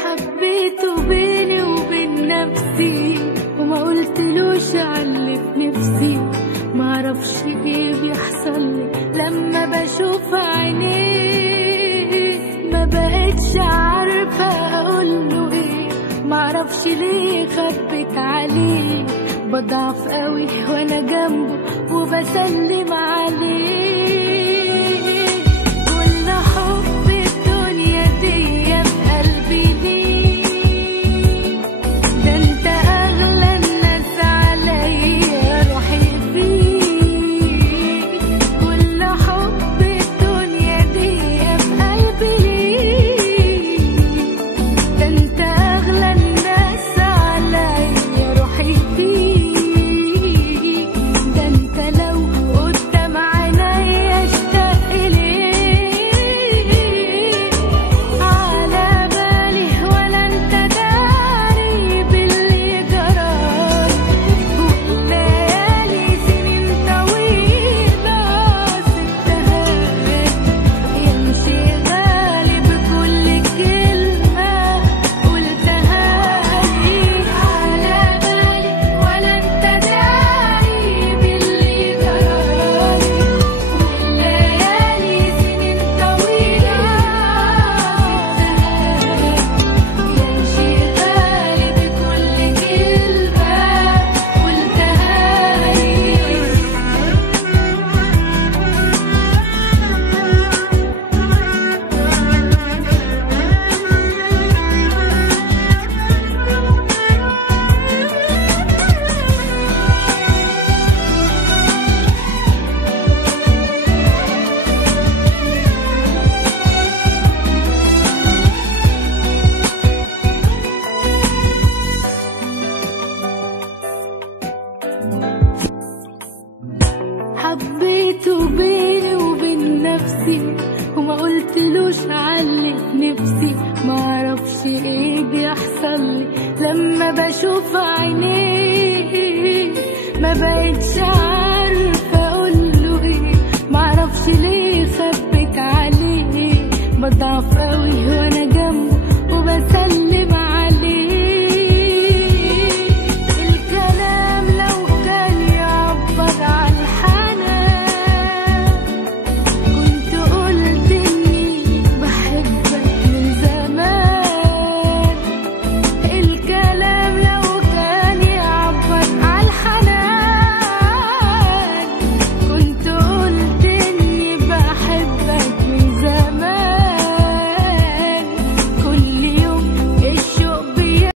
حبيته بيني وبين نفسي وما قلتلوش علي في نفسي، معرفش ايه بيحصلي لما بشوف عينيه، ما بقتش عارفة اقوله ايه، معرفش ليه خبت عليه، بضعف قوي وانا جنبه وبسلم عليه. كل حب الدنيا دي بقلبي ليه، ده انت اغلى الناس عليا روحي فيك. كل حب الدنيا دي بقلبي ليه، ده انت اغلى الناس عليا روحي فيك. ده انت لو قدام عينيا اشتاق ليك، على بالي ولا انت داري باللي جرالي، والليالي سنين طويلة سبتها يمشي غالي بكل كلمة قلتها لي. على بالي ولا انت داري باللي جرالي، والليالي سنين طويلة سبتها يمشي غالي بكل كلمة قلتها لي. حبيته بيني وبين نفسي وما قلتلوش علي في نفسي، معرفش ايه بيحصلي لما بشوف عينيه، ما بقتش عارفة اقوله ايه، معرفش ليه خبت عليه، بضعف قوي وانا جنبه وبسلم